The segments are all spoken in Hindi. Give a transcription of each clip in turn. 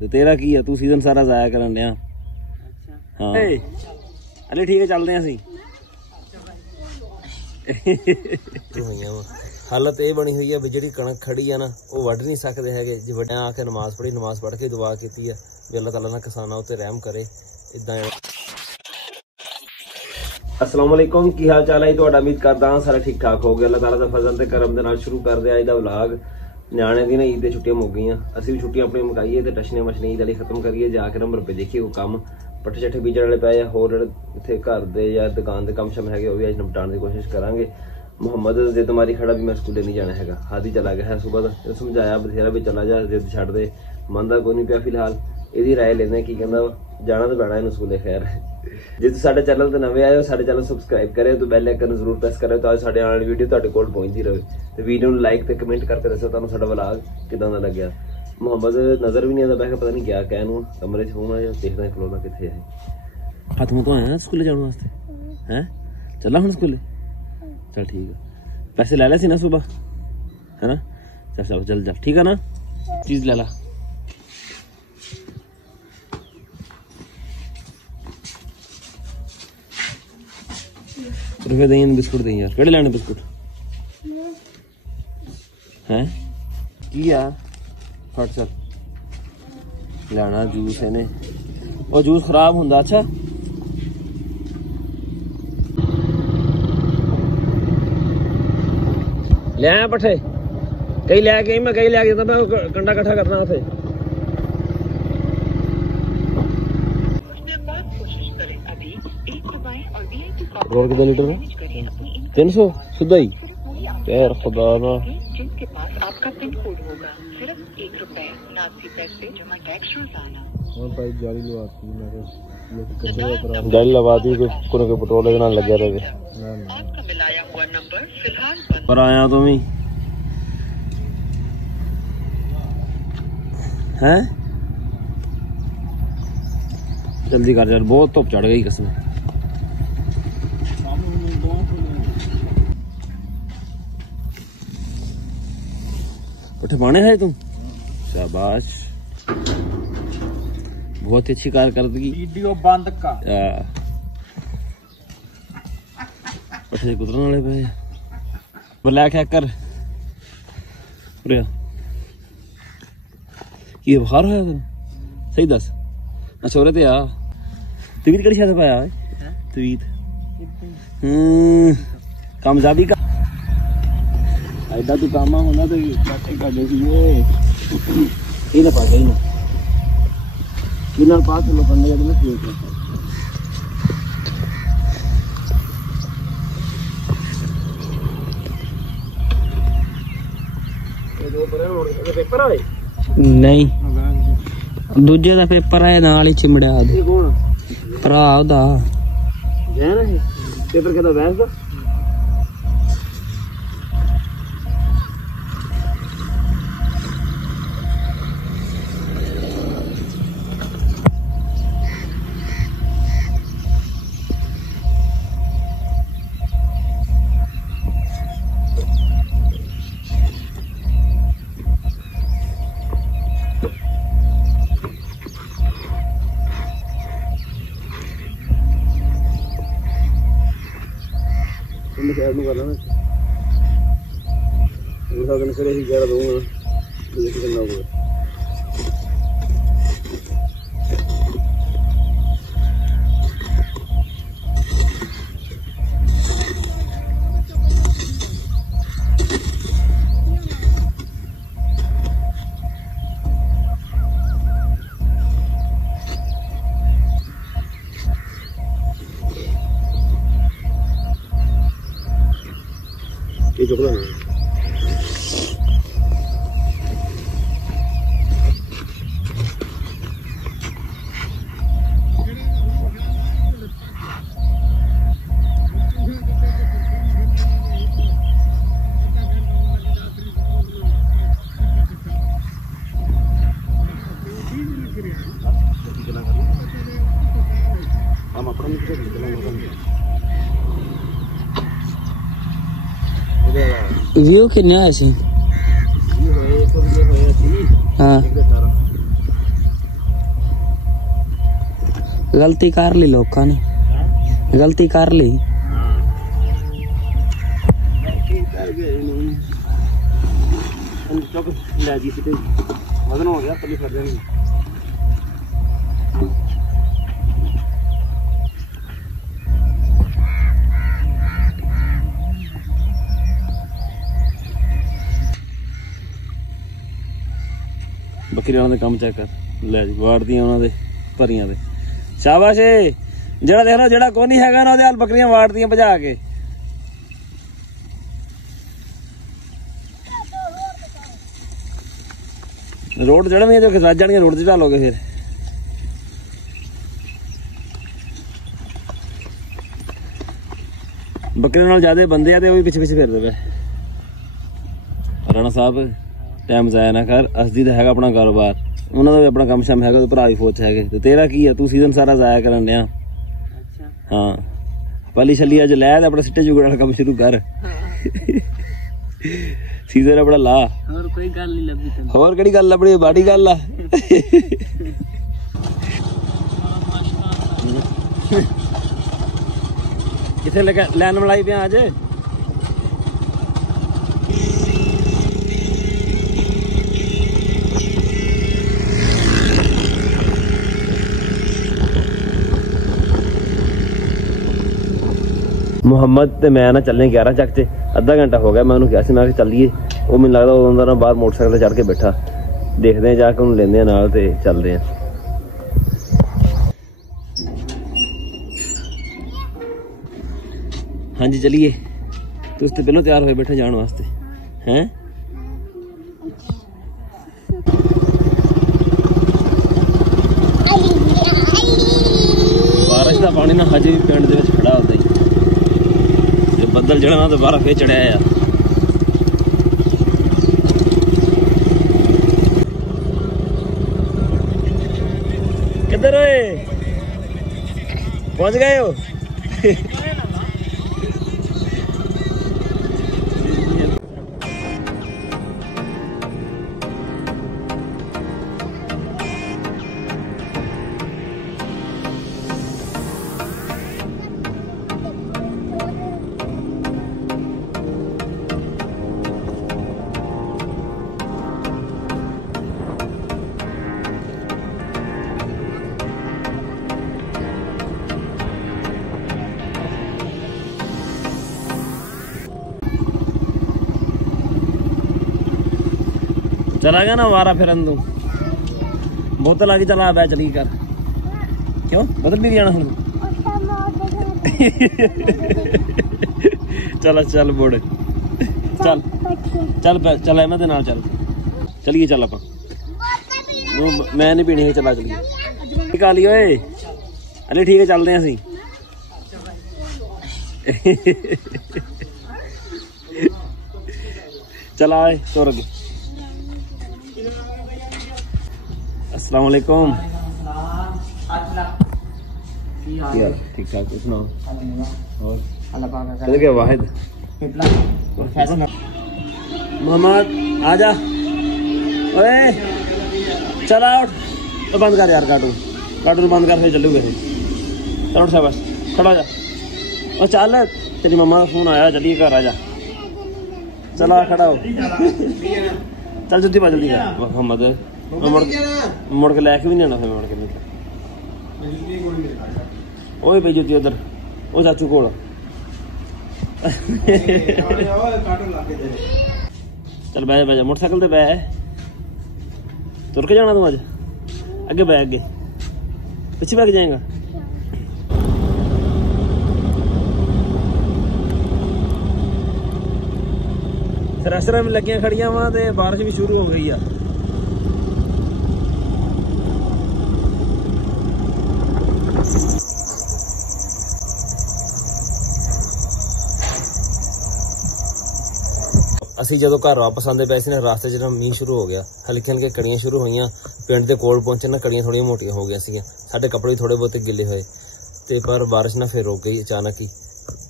ਤੇ ਤੇਰਾ ਕੀ ਆ? ਤੂੰ ਸੀਜ਼ਨ ਸਾਰਾ ਜ਼ਾਇਆ ਕਰਨ ਡਿਆ। ਹਾਂ ਅਲੇ ਠੀਕ ਹੈ, ਚੱਲਦੇ ਆਂ ਅਸੀਂ। हालत ये बनी हुई है भी जी कणक खड़ी है ना वो वढ़ नहीं सकते है। जो वड्या आके नमाज पढ़ी, नमाज पढ़ के दुआ की है भी अल्लाह ताला ना किसाना उत्ते रहम करे। इदा अस्सलाम वालेकुम, की हाल चाल है तुहाडा? उम्मीद करदा हां सारा ठीक ठाक हो गया। अल्लाह ताला दा फजल ते करम दे नाल शुरू करदे अज दा व्लॉग। न्याणे दी ना ईद दी छुट्टियां मुक गईयां, असीं भी छुट्टियां अपनी मुकाईए ते टशने मशने ईद वाली खत्म करिए। जाके नंबर पे देखिए कोई काम पट्ठे छट्ठे बीजण वाले पे होर इत्थे घर दे या दुकान दे काम शम हैगे, वो भी अज निपटाने की कोशिश करांगे। मुहम्मद जिद मारी खड़ा भी मैं स्कूले नहीं जाना है। हादी चला गया है सुबह का, समझाया बथेरा भी चला जा, जिद छड़ दे, मनदा कोई नहीं पिया। फिलहाल यही राय लेने की कहना जाना तो पैना इन स्कूले। खैर जे तुम साडे चैनल ते नवे आए हो, साडे चैनल सबसक्राइब करे तो बैल आइकन जरूर प्रेस करे तो आज साडे आने वाली वीडियो तुहाडे कोल पहुंचदी रहे। तो वीडियो नूं लाइक ते कमेंट करके दसो तुहानूं साडा व्लॉग किदां दा लग्या। मुहम्मद नजर भी नहीं आता, मैं पता नहीं क्या कहन कमरे च होना या देखदा खलोना किथे है। हाथ मुंह धोया स्कूले जाने वास्ते हैं? चला हुण स्कूले? चल ठीक है, पैसे ले ले सी ना सुबह, है ना? चल चल चल चल ठीक है ना, चीज ले ला। रुपये दें, बिस्कुट दें यार। केड़े लेने बिस्कुट हैं? की यार फट चल लेना जूस है ने, और जूस खराब हुंदा। अच्छा ले आया पट्ठे, कई ले गई मैं, कई ले गया मैं कंडा इकट्ठा करना उसे। पेट्रोल कितने लीटर में? 300 सीधा ही यार, खुदा ना। जिनके पास आपका पिन कोड होगा सिर्फ 1 रुपए 89 पैसे जमा टैक्स रोजाना। और भाई गाड़ी लवाती गाड़ी लवाती को पेट्रोल ना लगे रहे। आपका मिलाया हुआ नंबर फिलहाल पर आया तुम ही हैं? जल्दी कर यार, बहुत धुप चढ़ गई कसम। पट्ठे पाने हैं तुम? शाबाश, बहुत अच्छी कारकर्दगी। वीडियो बंद का पट्ठे कुतरने वाले पे बोला क्या कर ये बुखार है तुम? सही दस। अच्छा हो आ तवीत कड़ी शायद पाया है तवीत कामयाबी का ऐसा तू कामा होना तो कर दे ये ना पास ना बिना पास लो करने का ठीक है। पेपर आए नहीं, दूजे का पेपर है नाल ही चिमड़िया भरा ओदा पेपर कहता वैस का। सर ही ग्यारह दूंगा करना होगा। ये चुकला ना हम अपना व्यू किन्ने है सी? हां गलती कर ली लोगों ने, गलती कर ली। वजन हो गया पली कर देंगे। बकरी वालों काम चेक कर लै जी, वाड़ दियां उन्होंने भरियां दे। शाबाश जेड़ा देख लो जेड़ा कोई नहीं हैगा ना हाल बकरियां वाड़ दियां भजा के। रोड चढ़नियां जो रज जानियां रोड से चालोगे फिर। बकरियां नाल ज्यादा बंदे आ ते वो भी पिछे पिछे फिरदे पे। राणा साहब टाइम जाया ना कर, असदी तो हैगा अपना कारोबार, उन्होंने भी अपना काम शम है, भरा भी फौज है। तो तेरा की है, तू सीजन सारा जाया करन दिया। हाँ पली छली अज लै अपना सिट्टे जुगड़ काम शुरू कर। सीजन अपना ला, और कोई गल नहीं लभी, होर केड़ी गल लभनी, बाड़ी गल आ। किथे लैन मलाई पिया अज? मुहम्मद ते मैं ना चलने 11 चक च, अद्धा घंटा हो गया। मैं उन्होंने कहा मैं चलिए, वो मैंने लगता उदों ना बाहर मोटरसाइकिल चढ़ के बैठा। देखते हैं जाके उन्हें लेंदे नाल ते चलते हैं। हाँ जी चलिए, तुस तो पहलों तैयार हुए बैठे जाने वास्ते हैं। बारिश का पानी ना हजे भी पिंड दे विच खड़ा होता ही, बदल जड़ा ना दोबारा फिर चढ़िया यार। किधर होए, पहुंच गए हो? चला गया ना वारा फिर तू, बोतल आ गई, चला बै चली कर। क्यों बदल भी जाना हम? चल चल बोड़ चल चल चल मैं नाल चल चलिए, चल आप मैं नहीं पीनी, चला चलिए। निकाली ओए, अरे ठीक है चलते हैं असी। चला आए तोर अगे। अस्सलाम वालेकुम। ठीक ठाक, तुम सुनाओ? और चल गया वाहिद? मोहम्मद आजा, ओए चला उठ, तो बंद कर यार कार्टून, कार्टून बंद कर फिर चलूगे। चल उठ शाबाश, खड़ा जा और चल, तेरी मम्मा का फोन आया, चलिए घर आजा। चला खड़ा हो, चल जल्दी पा जल्दी कर। मोहम्मद मुड़ के लैके भी नहीं आना, फिर मुड़ के नहीं ओए पे जुती उधर ओ चाचू कोल। चल बह बह मोटरसाइकिल ते बह, तुर के जाना तू अज? अगे बह, अगे पीछे बैठ जाएगा। सरसरा में लगियां खड़ियां वहां ते बारिश भी शुरू हो गई है। ਅਸੀਂ ਜਦੋਂ ਘਰ ਵਾਪਸ ਆਉਂਦੇ ਪਏ ਸੀ ਨਾ, ਰਾਸਤੇ 'ਚ ਨਾ ਮੀਂਹ ਸ਼ੁਰੂ ਹੋ ਗਿਆ, ਹਲਕੀ ਹਲਕੀ ਕੜੀਆਂ ਸ਼ੁਰੂ ਹੋਈਆਂ। ਪਿੰਡ ਦੇ ਕੋਲ ਪਹੁੰਚੇ ਨਾ, ਕੜੀਆਂ ਥੋੜ੍ਹੀਆਂ ਮੋਟੀਆਂ ਹੋ ਗਈਆਂ ਸੀਗੀਆਂ, ਸਾਡੇ ਕੱਪੜੇ ਵੀ ਥੋੜ੍ਹੇ ਬਹੁਤੇ ਗਿੱਲੇ ਹੋਏ ਤੇ ਪਰ ਬਾਰਿਸ਼ ਨਾ ਫਿਰ ਰੁਕ ਗਈ ਅਚਾਨਕ ਹੀ,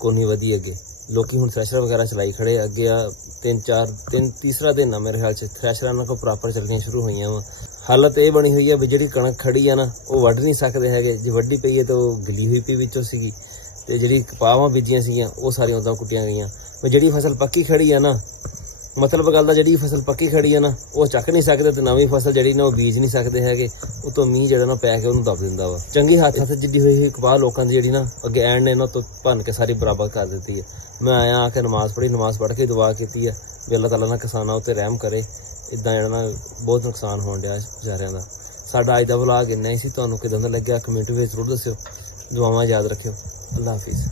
ਕੋਨੀ ਵਧੀ ਅੱਗੇ। ਲੋਕੀ ਹੁਣ ਥ੍ਰੈਸ਼ਰ ਵਗੈਰਾ ਚਲਾਈ ਖੜੇ ਅੱਗੇ ਆ ਤੀਸਰਾ ਦਿਨ ਆ ਮੇਰੇ ਖਿਆਲ 'ਚ ਥ੍ਰੈਸ਼ਰਾਂ ਨਾਲ ਕੋ ਪ੍ਰੋਪਰ ਚੱਲਣੀਆਂ ਸ਼ੁਰੂ ਹੋਈਆਂ ਵਾ। ਹਾਲਤ ਇਹ ਬਣੀ ਹੋਈ ਆ ਵੀ ਜਿਹੜੀ ਕਣਕ ਖੜੀ ਆ ਨਾ ਉਹ ਵੱਢ ਨਹੀਂ ਸਕਦੇ ਹੈਗੇ, ਜੇ ਵੱਢੀ ਪਈ ਹੈ ਤਾਂ ਉਹ ਗਿੱਲੀ ਹੋਈ ਪਈ ਵਿੱਚੋਂ ਸੀਗੀ, ਤੇ ਜਿਹੜੀ ਕਪਾਹਾਂ ਬੀਜੀਆਂ ਸੀਗੀਆਂ ਉਹ ਸਾਰੀਆਂ ਉਦਾਂ ਕੁੱਟੀਆਂ ਗਈਆਂ। ਪਰ ਜਿਹੜੀ ਫਸਲ ਪੱਕੀ ਖੜੀ ਆ ਨਾ, ਮਤਲਬ ਗੱਲ ਦਾ ਜਿਹੜੀ ਫਸਲ ਪੱਕੀ ਖੜੀ ਆ ਨਾ ਉਹ ਚੱਕ ਨਹੀਂ ਸਕਦੇ, ਤੇ ਨਵੀਂ ਫਸਲ ਜਿਹੜੀ ਨਾ ਉਹ ਬੀਜ ਨਹੀਂ ਸਕਦੇ ਹੈਗੇ, ਉਤੋਂ ਮੀਂਹ ਜਿਹੜਾ ਨਾ ਪੈ ਕੇ ਉਹਨੂੰ ਦੱਬ ਦਿੰਦਾ ਵਾ। ਚੰਗੀ ਹੱਥ ਜਿੱਡੀ ਹੋਈ ਕਪਾਹ ਲੋਕਾਂ ਦੀ ਜਿਹੜੀ ਨਾ ਅੱਗੇ ਐਂਡ ਨੇ ਨਾ ਤੋਂ ਭੰਨ ਕੇ ਸਾਰੀ ਬਰਾਬਰ ਕਰ ਦਿੱਤੀ ਹੈ। ਮੈਂ ਆਇਆ ਆ ਕੇ ਨਮਾਜ਼ ਪੜ੍ਹ ਕੇ ਦੁਆ ਕੀਤੀ ਹੈ ਵੀ ਅੱਲਾਹ ਤਾਲਾ ਨਾ ਕਿਸਾਨਾਂ ਉੱਤੇ ਰਹਿਮ ਕਰੇ। ਇੱਦਾਂ ਜਿਹੜਾ ਨਾ ਬਹੁਤ ਨੁਕਸਾਨ ਹੋਣ ਡਿਆ ਵਿਚਾਰਿਆਂ ਦਾ। ਸਾਡਾ ਅੱਜ ਦਾ ਵਲੌਗ ਇੰਨਾ ਹੀ ਸੀ। ਤੁਹਾਨੂੰ ਕਿਦਾਂ ਦਾ ਲੱਗਿਆ ਕਮੈਂਟ ਵਿੱਚ ਜ਼ਰੂਰ ਦੱਸਿਓ। ਦੁਆਵਾਂ ਯਾਦ ਰੱਖਿਓ। ਅੱਲਾਹ ਹਾਫਿਜ਼।